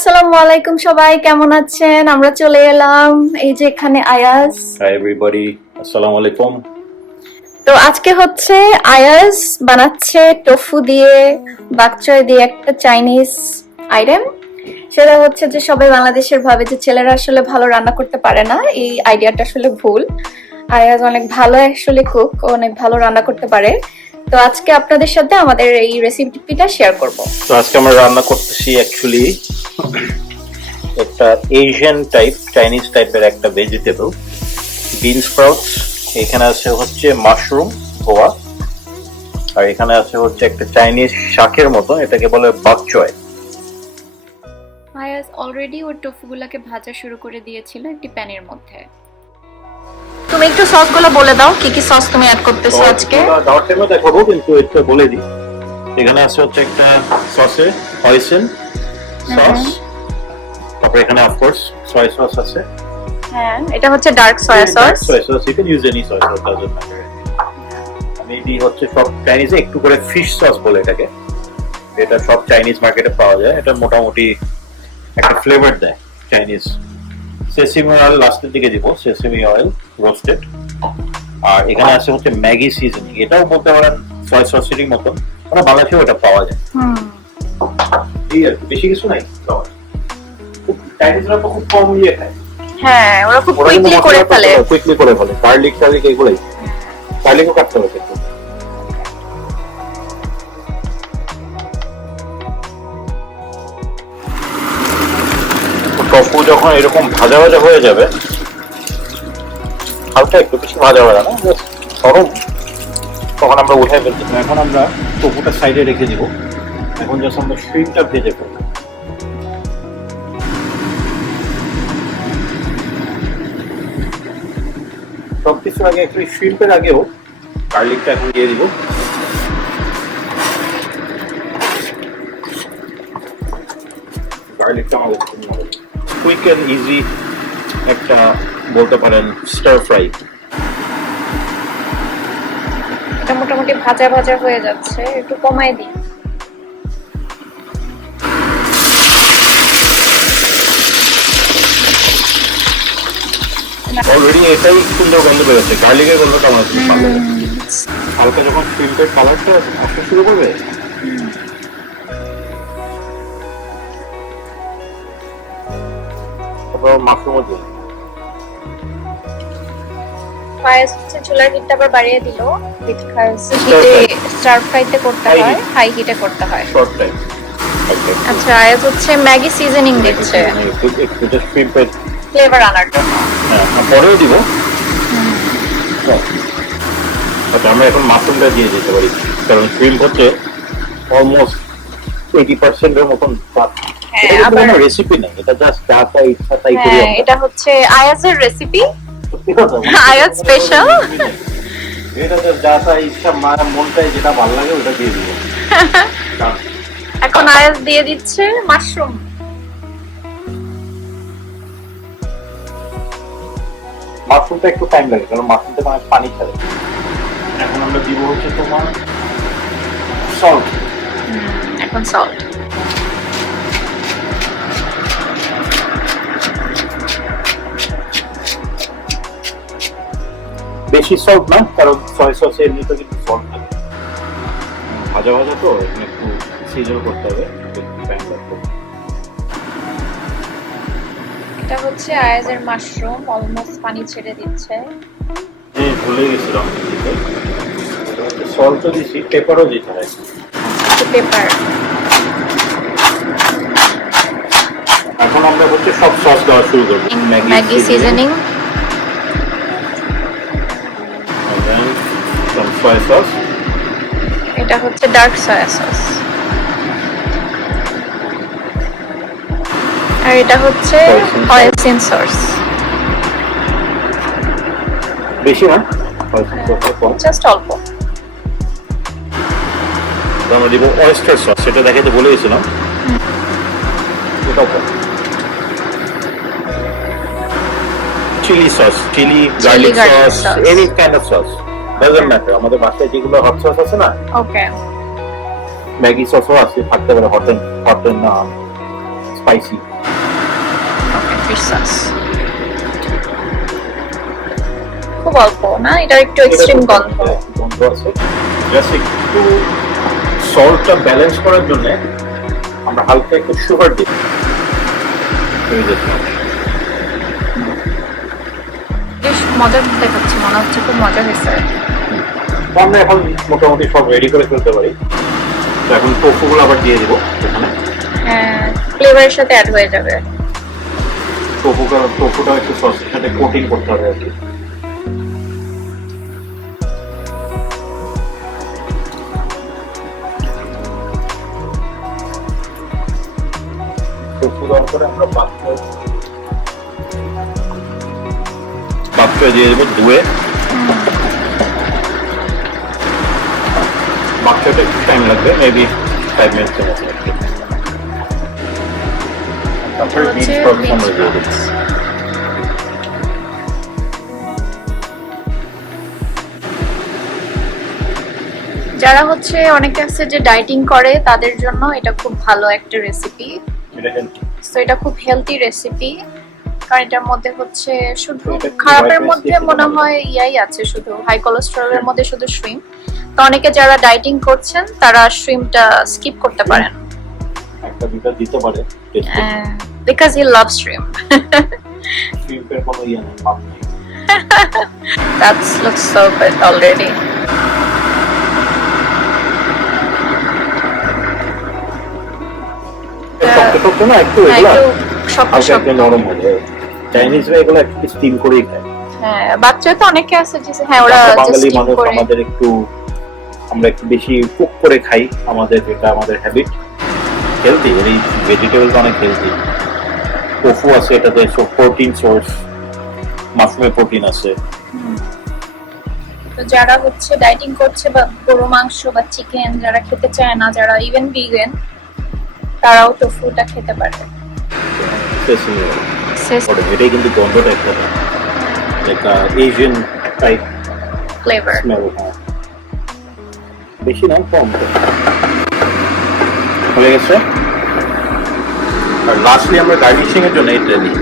আসসালামু আলাইকুম সবাই, কেমন আছেন? আমরা চলে এলাম এই যে এখানে Ayaz. Hi everybody, Assalamu alaikum. তো আজকে হচ্ছে আয়াজ বানাচ্ছে টোফু দিয়ে, বাকচয় দিয়ে একটা চাইনিজ আইটেম। সেটা হচ্ছে যে সবাই বাংলাদেশের ভাবে যে ছেলেরা আসলে ভালো রান্না করতে পারে না, এই আইডিয়াটা আসলে ভুল। আয়াজ অনেক ভালো আসলে কুক, অনেক ভালো রান্না করতে পারে। তো আজকে আপনাদের সাথে আমাদের এই রেসিপিটা শেয়ার করব। তো আজকে আমরা রান্না করতেছি অ্যাকচুয়ালি একটা এশিয়ান টাইপ চাইনিজ টাইপের একটা ভেজিটেবল বিন স্প্রাউটস। এখানে আছে হচ্ছে মাশরুম ধোয়া, আর এখানে আছে হচ্ছে একটা চাইনিজ শাকের মতো, এটাকে বলে বাকচয়। আয়াজ অলরেডি ওর টোফুগুলোকে ভাজা শুরু করে দিয়েছিল একটি প্যানের মধ্যে। তুমি একটু সসগুলো বলে দাও, কি কি সস তুমি অ্যাড করতেছো আজকে? দাওয়ার টাইমে দেখাবো, কিন্তু এটা বলে দিই। এখানে আছে হচ্ছে একটা সসে হয়েসেন সস, তারপরে এখানে অফকোর্স সয়া সস আছে। হ্যাঁ, এটা হচ্ছে dark soya sauce. Soya sauce you can use any soya sauce, doesn't matter. আমি দিই হচ্ছে সব চাইনিজে একটু করে ফিশ সস বলে এটাকে, এটা সব চাইনিজ মার্কেটে পাওয়া যায়। এটা মোটামুটি একটা ফ্লেভার দেয় চাইনিজ। সেসিমি অয়েল লাস্টের দিকে দিব, সেসিমি অয়েল রোস্টেড। আর এখানে আছে হচ্ছে ম্যাগি সিজনিং, এটাও বলতে পারেন সয়া সসেরই মতন, মানে বাংলাদেশেও এটা পাওয়া যায়। এই আর কি, বেশি কিছু নাই। চাইনিজরা তো খুব কম ইয়ে খায়। হ্যাঁ, ওরা খুব কুইকলি করে ফেলে। কুইকলি করে ফেলে, গার্লিক টার্লিক এগুলাই। গার্লিকও কাটতে হবে একটু। টফু যখন এরকম ভাজা ভাজা হয়ে যাবে, হালকা একটু বেশি ভাজা ভাজা না, গরম, তখন আমরা উঠাই ফেলতে। এখন আমরা টফুটা সাইডে রেখে দিব। এখন জাস্ট আমরা শ্রিম্পটা ভেজে ফেলবো। সবকিছুর আগে একটু শ্রিম্পের আগেও গার্লিকটা এখন দিয়ে দিব। গার্লিকটা আমাদের কুইক এন্ড ইজি একটা বলতে পারেন স্টার ফ্রাই। এটা মোটামুটি ভাজা ভাজা হয়ে যাচ্ছে, একটু কমাই দিই। অলরেডি এটাই সুন্দর গন্ধ বেরোচ্ছে, গার্লিকের গন্ধটা আমার খুব ভালো লাগে। হালকা যখন শ্রিম্পের কালারটা আসতে শুরু করবে, তারপর মাশরুমও দিই। ফায়ার চুলার হিটটা আবার বাড়িয়ে দিল, বিকজ হিটে স্টার ফ্রাইতে করতে হয়, হাই হিটে করতে হয়। Short time. আচ্ছা, আয়াজ হচ্ছে ম্যাগি সিজনিং দিচ্ছে একটু জাস্ট শ্রিম্পের ফ্লেভার আনার জন্য। হ্যাঁ, পরেও দিব। আচ্ছা, আমরা এখন মাশরুমটা দিয়ে দিতে পারি, কারণ শ্রিম্প হচ্ছে অলমোস্ট 80% এর মতন। হ্যাঁ, এটা আবার কোনো রেসিপি না, এটা জাস্ট যা তা ইচ্ছা তাই করি হ্যাঁ, আমরা। এটা হচ্ছে আয়াজের রেসিপি, সত্যি কথা, আয়াজ স্পেশাল। এটা জাস্ট যা তা ইচ্ছা, মায়ের মনটাই যেটা ভালো লাগে ওটা দিয়ে দিব। এখন আয়াজ দিয়ে দিচ্ছে মাশরুম। মাশরুমটা একটু টাইম লাগে, কারণ মাশরুমটা অনেক পানি ছাড়ে। এখন আমরা দিব হচ্ছে তোমার সল্ট। এখন সল্ট। বেশি সল্ট না, কারণ সয়া সসে এমনিতে কিন্তু সল্ট থাকে। ভাজা ভাজা তো এখানে একটু সিজন করতে হবে, একটু টাইম লাগবে। এটা হচ্ছে আয়াজের মাশরুম, অলমোস্ট পানি ছেড়ে দিচ্ছে। যে ভুলে গেছিলাম দিতে, এটা হচ্ছে সল্টও দিছি, পেপারও দিতে হয়। পেপার। এখন আমরা হচ্ছে সব সস দেওয়া শুরু করবো। ম্যাগি সিজনিং, সয়া সস, এটা হচ্ছে ডার্ক সয়া সস, আর এটা হচ্ছে হয়েসিন সস। বেশি না, hoisin sauce কম। জাস্ট অল্প। আমরা দিব অয়েস্টার সস, সেটা দেখাতে বলে গেছিলাম, এটাও কম। Chilli sauce, chilli garlic garlic sauce, sauce. Any kind of sauce, doesn't matter. আমাদের বাসায় যেগুলো হট সস আছে না, ওকে, ম্যাগি সসও আছে, থাকতে পারে hot and spicy. Fish sauce খুব অল্প না, এটা একটু এক্সট্রিম গন্ধ। গন্ধ আছে, জাস্ট একটু সল্টটা ব্যালেন্স করার জন্য আমরা হালকা একটু সুগার দিই। বেশ মজার দেখাচ্ছে, মনে হচ্ছে খুব মজা হয়েছে। আমরা এখন মোটামুটি সব রেডি করে ফেলতে পারি। তো এখন টোফুগুলো আবার দিয়ে দিব এখানে। হ্যাঁ, ফ্লেভারের সাথে অ্যাড হয়ে যাবে। টোফুটা একটু সসের সাথে কোটিং করতে হবে আর কি। টোফু দেওয়ার পরে আমরা পাত্রে দিয়ে দেবো ধুয়ে। বাচ্চাটা একটু টাইম লাগবে, মেবি 5 মিনিটের মতো। তারপরে বিট সস আমরা দিয়ে দেবো। যারা হচ্ছে অনেকে আছে যে ডাইটিং করে, তাদের জন্য এটা খুব ভালো একটা রেসিপি। তো এটা খুব হেলদি রেসিপি, কারণ এটার মধ্যে হচ্ছে শুধু খারাপের মধ্যে মনে হয় ইয়াই আছে, শুধু হাই কোলেস্টেরলের মধ্যে শুধু শ্রিম্প। তো অনেকে যারা ডাইটিং করছেন তারা শ্রিম্পটা স্কিপ করতে পারেন, একটা দুটো দিতে পারে, বিকজ হি লাভস শ্রিম্প। শ্রিম্পের কোনো ইয়া নেই, পাপ নেই। That looks so good already. শক্ত না একটু, এগুলা শক্ত হালকা শক্ত একটু নরম হবে। চাইনিজরা এগুলো একটু স্টিম করেই খায়। হ্যাঁ, বাচ্চা তো অনেকে আছে যে হ্যাঁ ওরা আমরা জাস্ট বাঙালি স্টিম মানুষ, করে। আমাদের আমরা একটু বেশি কুক করে খাই, এটা আমাদের হ্যাবিট। হেলদি, এই ভেজিটেবলটা অনেক হেলদি। টোফু আছে, এটাতে সব প্রোটিন সোর্স, মাশরুমে প্রোটিন আছে। তো যারা হচ্ছে ডাইটিং করছে বা গরু মাংস বা চিকেন যারা খেতে চায় না, যারা ইভেন ভিগান, তারাও টোফুটা খেতে পারে। এটাই কিন্তু গন্ধটা একটা এশিয়ান টাইপ ফ্লেভার। স্মেল। বেশি না, কম হয়ে গেছে। আর লাস্টলি আমরা গার্নিশিং এর জন্য এটা দিই।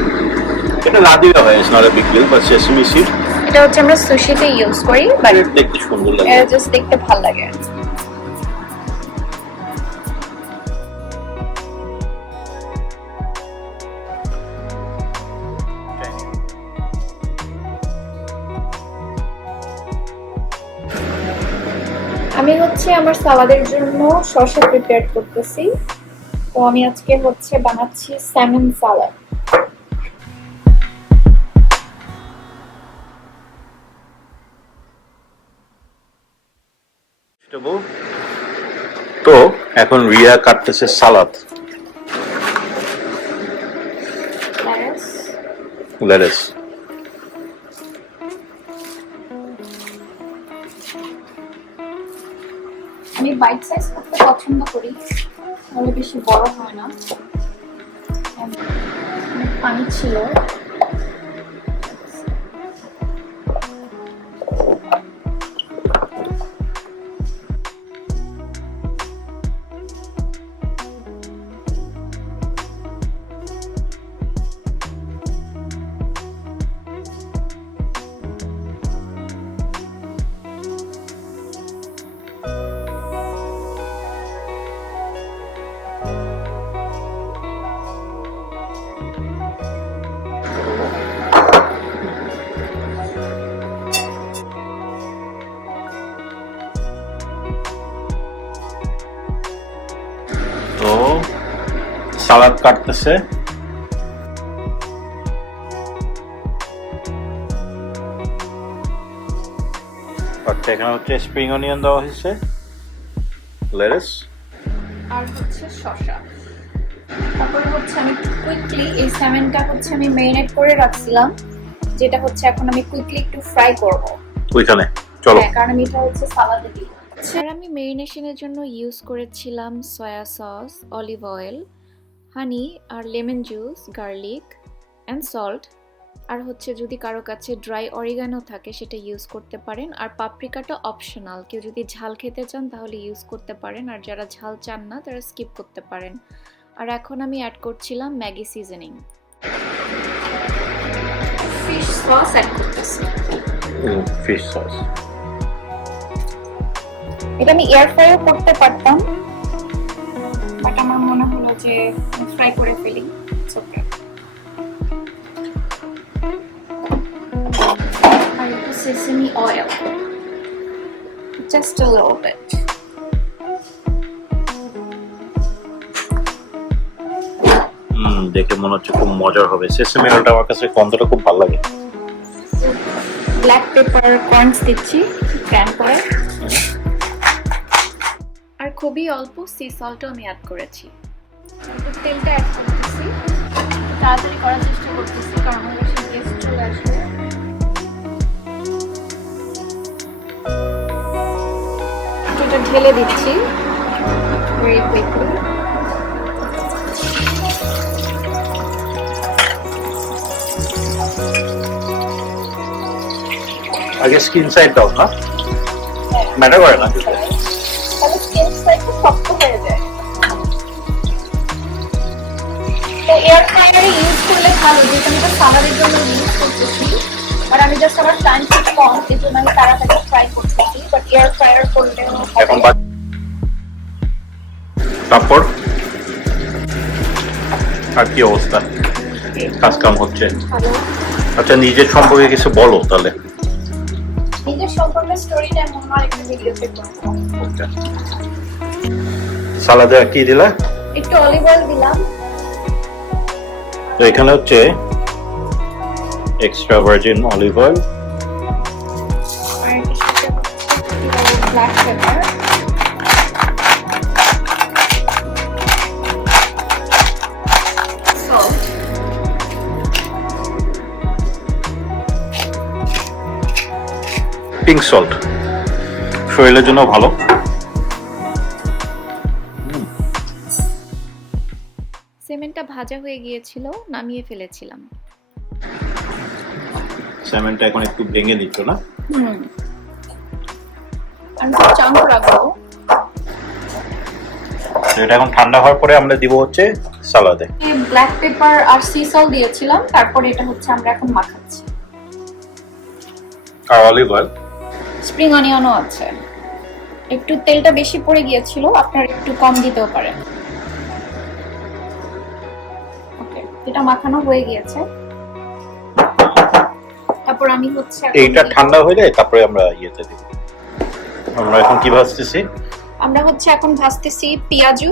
এটা না দিলে হয়, it's not a big deal, but sesame seed এটা হচ্ছে আমরা সুশিতে ইউজ করি, বাট দেখতে সুন্দর লাগে, এটা জাস্ট দেখতে ভালো লাগে। আমি হচ্ছে আমার সালাদের জন্য শসা প্রিপেয়ার করতেছি। তো আমি আজকে হচ্ছে বানাচ্ছি স্যামন সালাদ। তো এখন রিয়া কাটতেছে সালাদ, লেটুস। আমি বাইট সাইজ করতে পছন্দ করি, তাহলে বেশি বড় হয় না। পানি ছিল, তো সালাদ কাটতেছে। এখানে হচ্ছে স্প্রিং অনিয়ন দেওয়া হয়েছে, লেটুস আর হচ্ছে শসা। তারপরে হচ্ছে আমি কুইকলি এই স্যামনটা হচ্ছে আমি মেরিনেট করে রাখছিলাম, যেটা হচ্ছে এখন আমি কুইকলি একটু ফ্রাই করব। ওইখানে চলো। হ্যাঁ, কারণ এটা হচ্ছে সালাদে দিই। আর আমি মেরিনেশনের জন্য ইউজ করেছিলাম soya sauce, olive oil, honey আর lemon juice, garlic and salt. আর হচ্ছে যদি কারো কাছে ড্রাই অরিগানো থাকে সেটা ইউজ করতে পারেন। আর পাপরিকাটা অপশনাল, কেউ যদি ঝাল খেতে চান তাহলে ইউজ করতে পারেন, আর যারা ঝাল চান না তারা স্কিপ করতে পারেন। আর এখন আমি অ্যাড করছিলাম ম্যাগি সিজনিং। সস অ্যাড করতেছি। Fish sauce. এটা আমি এয়ার ফ্রাইও করতে পারতাম, বাট আমার মনে হলো যে ফ্রাই করে ফেলি। ওকে, আর একটু sesame oil, just a little bit. দেখে মনে হচ্ছে খুব মজার হবে। সেসেমি অয়েলটা আমার কাছে গন্ধটা খুব ভালো লাগে। ব্ল্যাক পেপার কর্নস দিচ্ছি গ্রাইন্ড করে, আর খুবই অল্প সি সল্টও আমি অ্যাড করেছি। তেলটা অ্যাড করতেছি, তাড়াতাড়ি করার চেষ্টা করতেছি কারণ আমার বেশি গেস্ট চলে আসবে। এটা ঢেলে দিচ্ছি ভেরি কুইকলি। আগে স্কিন সাইড দাও না, ম্যাটার করে না, তাহলে স্কিন সাইডটা শক্ত হয়ে যায়। তো এয়ার ফ্রায়ারে ইউজ করলে ভালো, যেহেতু আমি এটা সালাদের জন্য ইউজ করতেছি, আর আমি জাস্ট আমার টাইম খুব কম, এই জন্য আমি তাড়াতাড়ি ফ্রাই করতেছি। বাট এয়ার ফ্রায়ার করলেও এখন তারপর আর কি অবস্থা, কাজ কাম হচ্ছে? ভালো। আচ্ছা, নিজের সম্পর্কে কিছু বলো তাহলে। নিজের সম্পর্কে স্টোরিটা আমি আমার একটা ভিডিওতে করব। সালাদে কি দিলা? একটু অলিভ অয়েল দিলাম। তো এখানে হচ্ছে এক্সট্রা ভার্জিন অলিভ অয়েল, আর এর সাথে black pepper, salt, pink salt, শরীরের জন্য ভালো। সিমেন্টটা ভাজা হয়ে গিয়েছিল, নামিয়ে ফেলেছিলাম। সিমেন্টটা এখন একটু ভেঙে দিচ্ছ না? আমি চাঙ্ক রাখবো। এটা এখন ঠান্ডা হওয়ার পরে আমরা দিব হচ্ছে সালাদে। ব্ল্যাক পেপার আর সি সল্ট দিয়েছিলাম, তারপর এটা হচ্ছে আমরা এখন মাখাচ্ছি। আর অলিভ অয়েল, স্প্রিং অনিয়নও আছে। একটু তেলটা বেশি পড়ে গিয়েছিল, আপনারা একটু কম দিতেও পারেন। ওকে, এটা মাখানো হয়ে গিয়েছে। তারপর আমি হচ্ছে এইটা ঠান্ডা হয়ে যায়, তারপরে আমরা ইয়েতে দিব। আমরা এখন কি ভাজতেছি? আমরা হচ্ছে এখন ভাজতেছি পেঁয়াজু,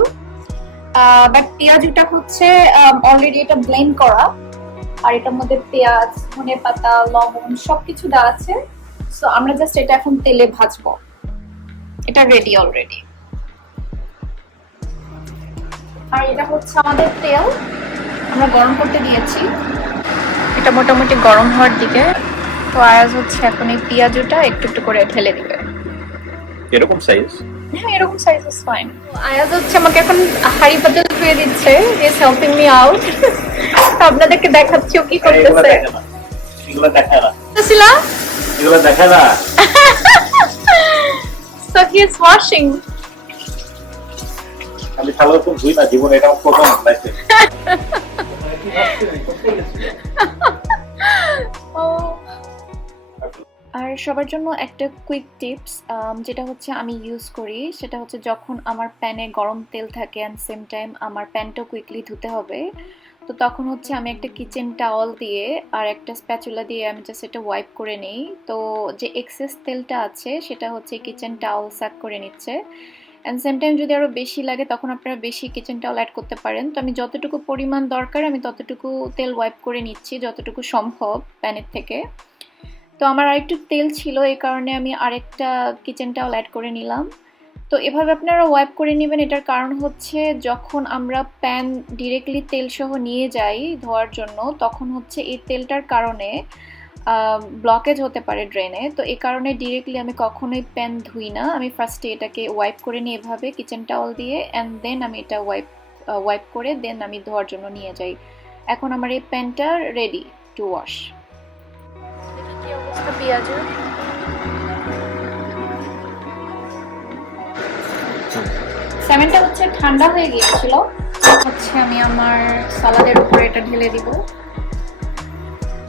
বাট পেঁয়াজুটা হচ্ছে অলরেডি এটা ব্লেন্ড করা, আর এটার মধ্যে পেঁয়াজ, ধনেপাতা, লবণ সবকিছু দেওয়া আছে। সো আমরা জাস্ট এটা এখন তেলে ভাজবো। এটা রেডি অলরেডি। আর এটা হচ্ছে আমাদের তেল, আমরা গরম করতে দিয়েছি। এটা মোটামুটি গরম হওয়ার দিকে। তো আয়াজ হচ্ছে এখন এই পেঁয়াজুটা একটু একটু করে ঢেলে দিবে। এরকম সাইজ? হ্যাঁ, এরকম সাইজ ইজ ফাইন। আয়াজ হচ্ছে আমাকে এখন হাড়ি পাতিল ধুয়ে দিচ্ছে, ইজ হেল্পিং মি আউট। আপনাদেরকে দেখাচ্ছি ও কি করতেছে। এগুলো দেখা না, শিলা, এগুলো দেখা না। So he is washing. আমি সালাদ তো ধুই না জীবনে, এটা আমার প্রথম লাইফে। আর সবার জন্য একটা কুইক টিপস, যেটা হচ্ছে আমি ইউজ করি, সেটা হচ্ছে যখন আমার প্যানে গরম তেল থাকে অ্যান্ড সেম টাইম আমার প্যানটা কুইকলি ধুতে হবে, তো তখন হচ্ছে আমি একটা কিচেন টাওয়াল দিয়ে আর একটা স্প্যাচুলা দিয়ে আমি জাস্ট এটা ওয়াইপ করে নিই। তো যে এক্সেস তেলটা আছে সেটা হচ্ছে কিচেন টাওয়াল স্যাক করে নিচ্ছে। অ্যান্ড সেম টাইম যদি আরও বেশি লাগে তখন আপনারা বেশি কিচেন টাওয়াল অ্যাড করতে পারেন। তো আমি যতটুকু পরিমাণ দরকার আমি ততটুকু তেল ওয়াইপ করে নিচ্ছি, যতটুকু সম্ভব প্যানের থেকে। তো আমার আরেকটু তেল ছিল, এই কারণে আমি আরেকটা কিচেন টাওয়াল অ্যাড করে নিলাম। তো এভাবে আপনারা ওয়াইপ করে নেবেন। এটার কারণ হচ্ছে যখন আমরা প্যান ডিরেক্টলি তেল সহ নিয়ে যাই ধোয়ার জন্য, তখন হচ্ছে এই তেলটার কারণে ব্লকেজ হতে পারে ড্রেনে। তো এই কারণে ডিরেক্টলি আমি কখনোই প্যান ধুই না, আমি ফার্স্টে এটাকে ওয়াইপ করে নিই এভাবে কিচেন টাওয়াল দিয়ে, অ্যান্ড দেন আমি এটা ওয়াইপ করে দেন আমি ধোয়ার জন্য নিয়ে যাই। এখন আমার এই প্যানটা রেডি টু ওয়াশ। কি অবস্থা পেঁয়াজের? সেমেন্টটা হচ্ছে ঠান্ডা হয়ে গিয়েছিল, হচ্ছে আমি আমার সালাদের উপরে এটা ঢেলে দিব।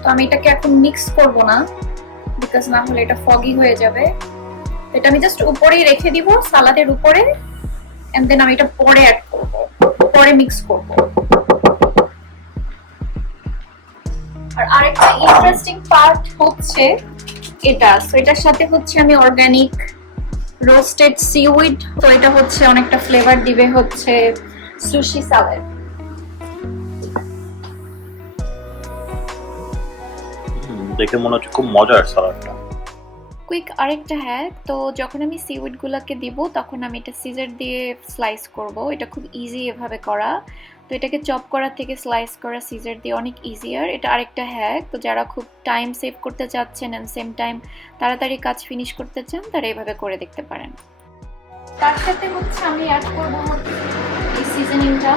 তো আমি এটাকে এখন মিক্স করব না, বিকজ না হলে এটা ফগি হয়ে যাবে। এটা আমি জাস্ট উপরেই রেখে দিব, সালাদের উপরে, এন্ড দেন আমি এটা পরে অ্যাড করব, পরে মিক্স করব। আর আরেকটা ইন্টারেস্টিং পার্ট হচ্ছে এটা, সো এটার সাথে হচ্ছে আমি অর্গানিক রোস্টেড সিউইড, তো এটা হচ্ছে অনেকটা ফ্লেভার দিবে হচ্ছে সুশি সালাদ। দেখে মনে হচ্ছে খুব মজার সালাডটা। কুইক আরেকটা হ্যাক, তো যখন আমি সিউইড গুলাকে দিব তখন আমি এটা সিজার দিয়ে স্লাইস করব। এটা খুব ইজি এভাবে করা, তো এটাকে চপ করা থেকে স্লাইস করা সিজার দিয়ে অনেক ইজিয়ার। এটা আরেকটা হ্যাক, তো যারা খুব টাইম সেভ করতে চাচ্ছেন এন্ড সেম টাইম তাড়াতাড়ি কাজ ফিনিশ করতে চান তারা এভাবে করে দেখতে পারেন। তার সাথে হচ্ছে আমি অ্যাড করব এই সিজনিংটা,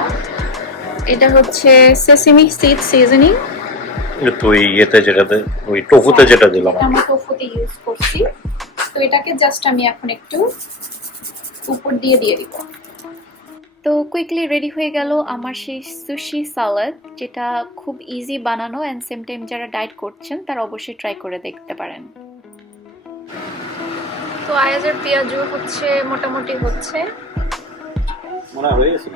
এটা হচ্ছে সেসিমি সিড সিজনিং। তো ইয়েতে যেটাতে ওই টোফুতে যেটা দিলাম আমি টোফুতে ইউজ করছি, তো এটাকে জাস্ট আমি এখন একটু উপর দিয়ে দিব। তো কুইকলি রেডি হয়ে গেল আমার সেই সুশি সালাদ, যেটা খুব ইজি বানানো এন্ড সেম টাইম যারা ডায়েট করছেন তারা অবশ্যই ট্রাই করে দেখতে পারেন। তো আয়াজের পেঁয়াজু হচ্ছে মোটামুটি হচ্ছে মনে হয়ে গেছে।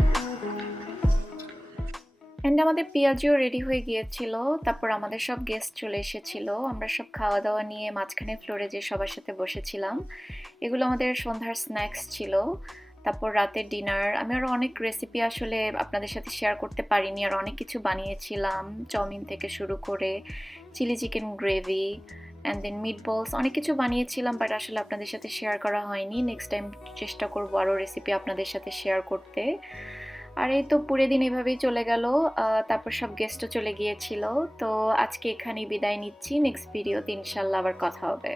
এন্ড আমাদের পেঁয়াজুও রেডি হয়ে গিয়েছিল। তারপর আমাদের সব গেস্ট চলে এসেছিল, আমরা সব খাওয়া দাওয়া নিয়ে মাঝখানে ফ্লোরে যে সবার সাথে বসেছিলাম। এগুলো আমাদের সন্ধ্যার স্ন্যাক্স ছিল। তারপর রাতের ডিনার, আমি আরও অনেক রেসিপি আসলে আপনাদের সাথে শেয়ার করতে পারিনি, আর অনেক কিছু বানিয়েছিলাম, চাউমিন থেকে শুরু করে chilli chicken gravy and then meat balls, অনেক কিছু বানিয়েছিলাম, বাট আসলে আপনাদের সাথে শেয়ার করা হয়নি। নেক্সট টাইম চেষ্টা করবো আরও রেসিপি আপনাদের সাথে শেয়ার করতে। আর এই তো পুরো দিন এভাবেই চলে গেল। তারপর সব গেস্টও চলে গিয়েছিল। তো আজকে এখানেই বিদায় নিচ্ছি, নেক্সট ভিডিওতে ইনশাল্লাহ আবার কথা হবে।